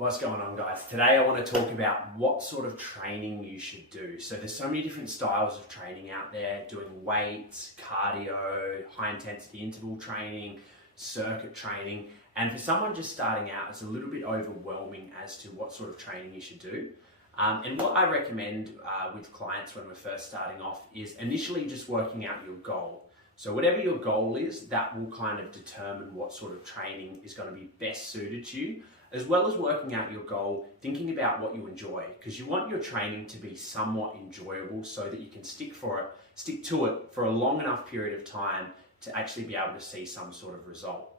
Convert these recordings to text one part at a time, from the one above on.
What's going on, guys? Today I want to talk about what sort of training you should do. So there's so many different styles of training out there, doing weights, cardio, high intensity interval training, circuit training. And for someone just starting out, it's a little bit overwhelming as to what sort of training you should do. And what I recommend with clients when we're first starting off is initially just working out your goal. So whatever your goal is, that will kind of determine what sort of training is going to be best suited to you, as well as working out your goal, thinking about what you enjoy, because you want your training to be somewhat enjoyable so that you can stick to it for a long enough period of time to actually be able to see some sort of result.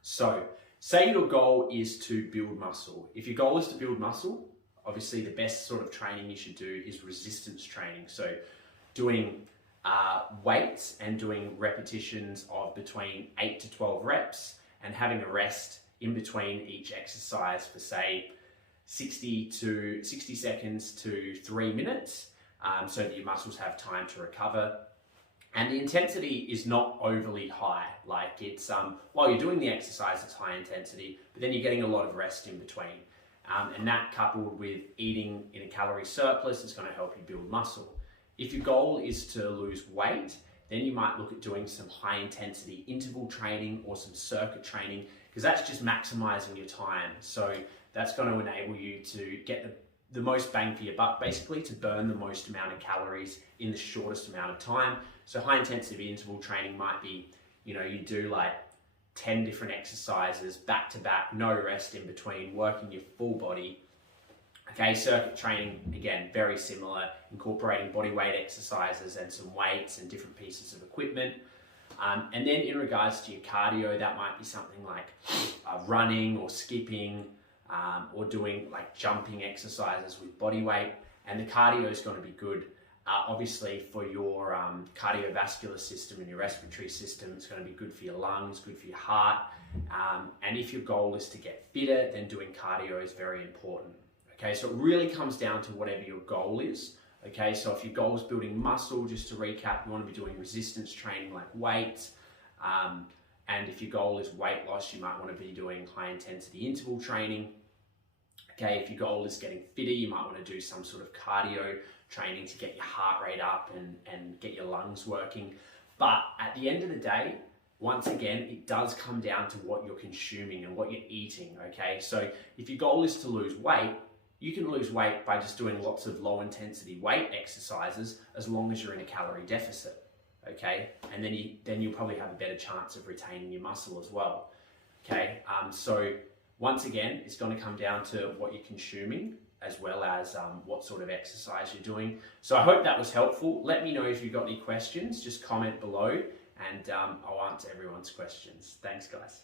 So say your goal is to build muscle. If your goal is to build muscle, obviously the best sort of training you should do is resistance training. So doing weights and doing repetitions of between 8 to 12 reps and having a rest in between each exercise for say 60 seconds to 3 minutes, so that your muscles have time to recover. And the intensity is not overly high. Like it's while you're doing the exercise, it's high intensity, but then you're getting a lot of rest in between. And that coupled with eating in a calorie surplus is going to help you build muscle. If your goal is to lose weight, then you might look at doing some high intensity interval training or some circuit training, because that's just maximizing your time. So that's going to enable you to get the most bang for your buck, basically to burn the most amount of calories in the shortest amount of time. So high intensity interval training might be, you do like 10 different exercises back to back, no rest in between, working your full body. Okay, circuit training, again, very similar, incorporating body weight exercises and some weights and different pieces of equipment. And then in regards to your cardio, that might be something like running or skipping, or doing like jumping exercises with body weight. And the cardio is going to be good, obviously, for your cardiovascular system and your respiratory system. It's going to be good for your lungs, good for your heart. And if your goal is to get fitter, then doing cardio is very important. Okay, so it really comes down to whatever your goal is. Okay, so if your goal is building muscle, just to recap, you want to be doing resistance training like weights. And if your goal is weight loss, you might want to be doing high intensity interval training. Okay, if your goal is getting fitter, you might want to do some sort of cardio training to get your heart rate up and get your lungs working. But at the end of the day, once again, it does come down to what you're consuming and what you're eating. Okay, so if your goal is to lose weight, you can lose weight by just doing lots of low intensity weight exercises as long as you're in a calorie deficit, okay? And then you'll probably have a better chance of retaining your muscle as well, okay? So once again, it's going to come down to what you're consuming as well as what sort of exercise you're doing. So I hope that was helpful. Let me know if you've got any questions, just comment below and I'll answer everyone's questions. Thanks, guys.